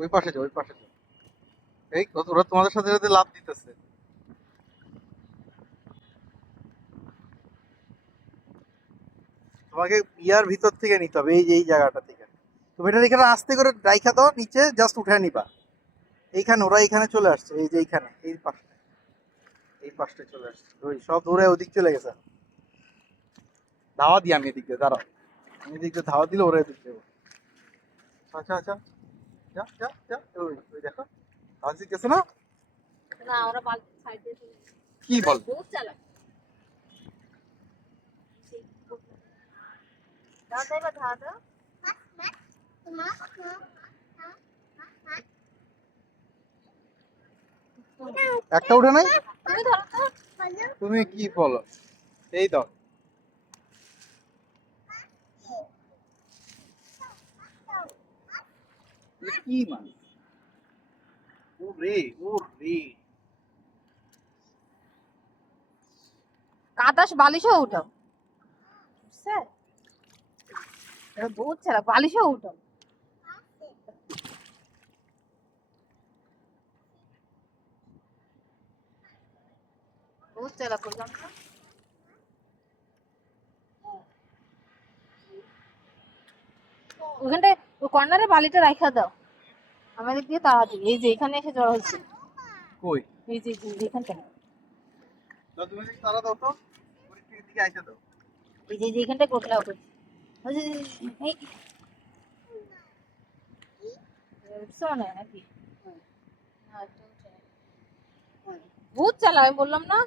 ওই পাশে যাও, ওই পাশে যাও। এই ওরা তোমাদের সাথে সাথে লাভ দিতেছে। তোমাকে ইয়ার ভিতর থেকে নিতে হবে, এই যে এই জায়গাটা থেকে। তুমি এটা এখানে আস্তে করে রাইখা দাও, নিচে জাস্ট উঠে নিবা। এইখানে ওরা এইখানে চলে আসছে, এই যে এইখানে, এই পাশটা, এই পাশটা চলে আসছে। ওই সব দূরে ওদিক চলে গেছে। ধাওয়া দিই আমি এদিক দিয়ে, দাঁড়াও। আমি এদিক দিয়ে ধাওয়া দিলে ওরা এদিক দেবো। আচ্ছা আচ্ছা, যা যা যা, ওই ওই দেখো ধাওয়া দিতেছে না। না ওরা বালতি সাইড দিয়ে চলে গেছে। কি বল, বহুত চালাক। দাও দাও এবার ধাওয়া দাও। একটা উঠে নাই। তুমি ধরো তো। তুমি কি বলো, এই দাও। কি মাছ, ও রে, ও রে। কাদাস বালিশও উঠাও। বুঝছে? এরা বহুত চালাক, বালিশও উঠাও। বহুত চালাক করলাম না। ওখানটায় ওই কর্নারে বালিটা রাখা দাও। আমাদের দিয়ে তাড়াতাড়ি এই যে এখানে এসে জড়ো হচ্ছে। কই এই যে এখানটা। দাও, তুমি এদিকে তালা দাও তো, ওই দিকে আইসা দাও। এই যে এখানটা কোটলা উঠে। ওই যে এই উঠছে না নাকি? বহুত চালাক আমি বললাম না।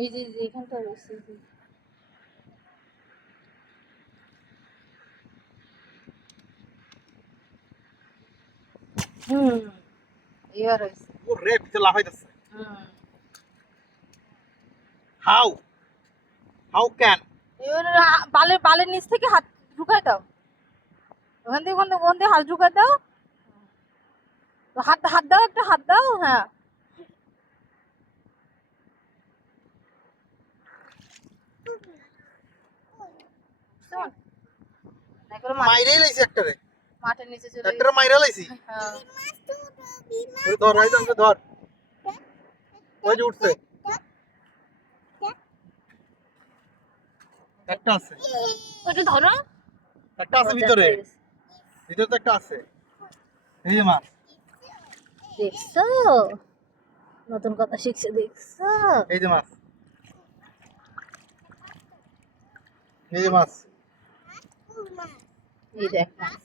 এই যে এখানটা রয়েছে। হুম এবার হয়েছে। ও রে, ভিতরে লাফাইতেছে। হুম হাউ হাউ ক্যান। এবার বালের বালের নিচ থেকে হাত ঢুকাই দাও। ওখান থেকে হাত ঢুকাই দাও। হাত হাত দাও, একটা হাত দাও। হ্যাঁ মাইরেই লাইছি একটারে, মাঠের নিচে চলে একটারে মাইরা লাইছি। হ্যাঁ ওই ধর, ওই তো ধর, ওই যে উঠছে। একটা আছে, ওটা ধরো। একটা আছে ভিতরে, ভিতরে তো একটা আছে। এই যে মাছ, দেখছো নতুন কথা শিখছে, দেখছো? এই যে মাছ, এই যে মাছ। এই দেখ মাছ।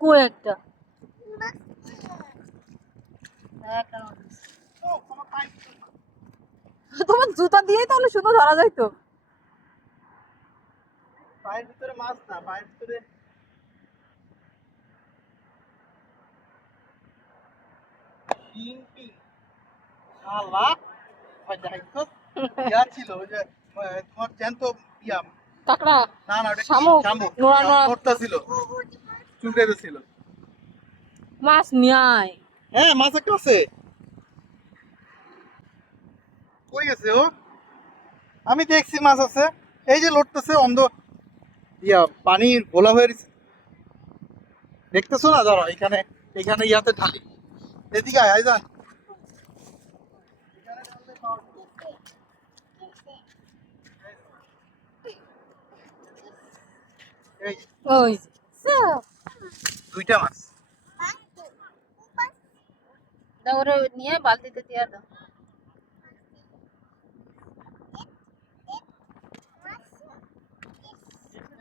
কই একটা একটা নদী। তোমার জুতা দিয়েই তাহলে শুধু ধরা যাইতো। পায়ের ভিতরে মাছ না, পায়ের ভিতরে শিংপি। শালা ভাই যাইতো, ইয়া ছিল ওই যে তোমার জ্যান্ত ইয়া। কাকড়া না না, ওটা কি, শামুক শামুক। নোড়া নোড়া নোড়তা ছিল, চুলকাইতে ছিল। মাছ নিয়াই। হ্যাঁ, মাছ একটা আছে। কই গেছে ও? আমি দেখছি মাছ আছে, এই যে লড়তেছে অন্ধ ইয়া, পানির গোলা হয়ে গেছে। দেখতেছো না, দাঁড়া এখানে, এখানে ইয়াতে ঢালি। এদিকে আয়, আইজান। এই ওই দুইটা মাছ। দাও ওরে নিয়ে বালতিতে দিয়ে দাও।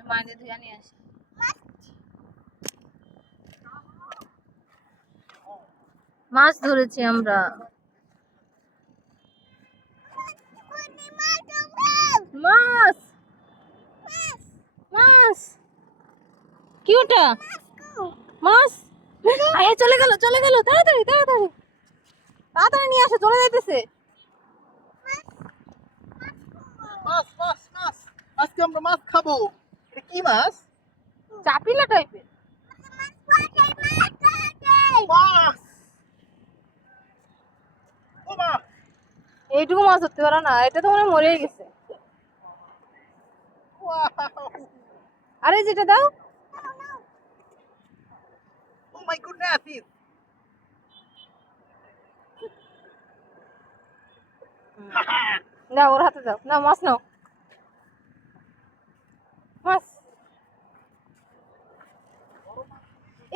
মাকে ধুয়ে নিয়ে আসি। মাছ ধরেছি আমরা। মাছ মাছ কি ওটা? মাছ আয় চলে গেল, চলে গেল। তাড়াতাড়ি তাড়াতাড়ি তাড়াতাড়ি নিয়ে আসো, চলে যাইতেছে। মাছ মাছ মাছ, আজকে আমরা মাছ খাবো। এটা কি মাছ? চাপিলা টাইপের। এইটুকু মাছ ধরতে পারো না, এটা তো মনে হয় মরেই গেছে। আরে যেটা দাও। Oh my goodness! দাও ওর হাতে দাও, না মাছ নাও, মাছ।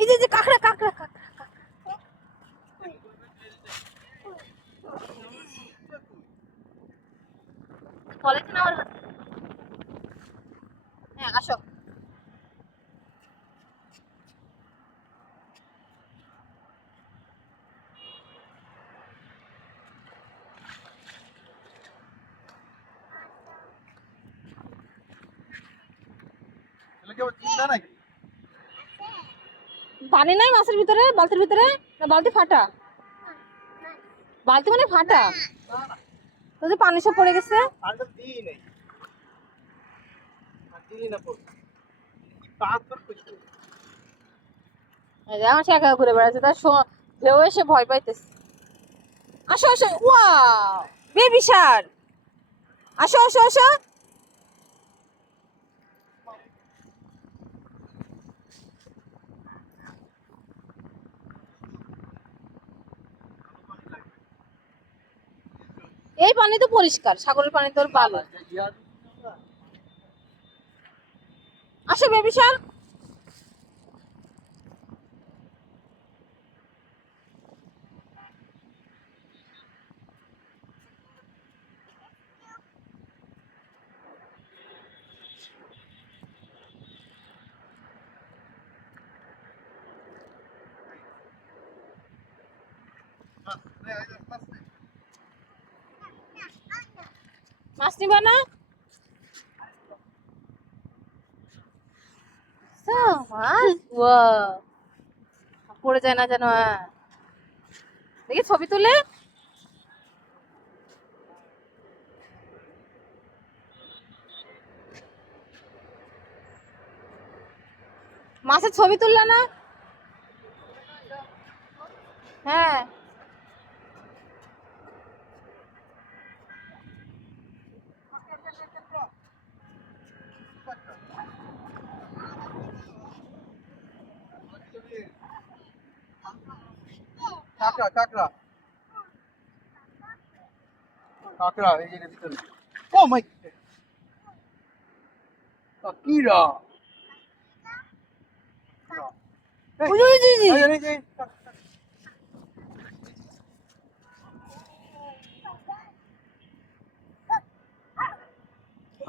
এই যে কাঁকড়া কাঁকড়া কাঁকড়া কাঁকড়া। কলেজে না ওর হাতে। হ্যাঁ আসো। তাহলে কেউ চিন্তা নাকি? পানি নাই মাছের ভিতরে, বালতির ভিতরে? না বালতি ফাটা? বালতি মানে ফাটা? না না, তো যে পানি সব পড়ে গেছে। পানিটা দিই নাই। আর দিই না পড়ে। কি পাথর কইছো? এই যে আমার সে একা ঘুরে বেড়াচ্ছে, তার ঢেউ এসে ভয় পাইতেছে। আসো আসো, ওয়াও বেবি শার্ক, আসো আসো আসো। এই পানি তো পরিষ্কার, সাগরের পানি তোর ভালো। আসো বেবি শার্ক। মাছ নিবা না? মাছ, ওয়াও, পড়ে যায় না যেন। দেখি ছবি তুলে। মাছের ছবি তুললা না? হ্যাঁ কাঁকড়া কাঁকড়া কাঁকড়া এই যে ভিতরে। ও মাই কাকিরা। ওই যে, ওই যে, ওই যে। এই যে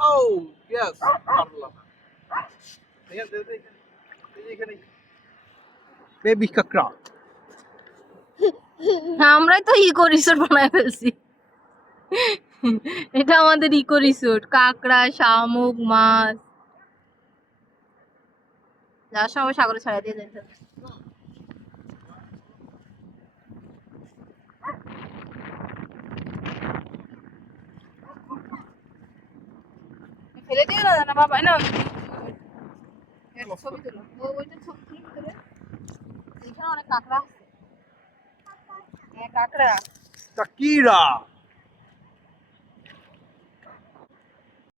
ও ইয়েস পারলাম। এখানে বেবি কাঁকড়া। আমরাই তো ইকো রিসোর্ট বানায় ফেলছি। এটা আমাদের ইকো রিসোর্ট, কাঁকড়া শামুক মাছ যার সময় সাগরে ছাড়া দিয়ে যেতে। ফেলে দিয়ে না বাবা, না ছবি তুলো, ওইটা ছবি তুলে ভিতরে। এখানে অনেক কাঁকড়া আছে। হ্যাঁ কাঁকড়া। কাকিরা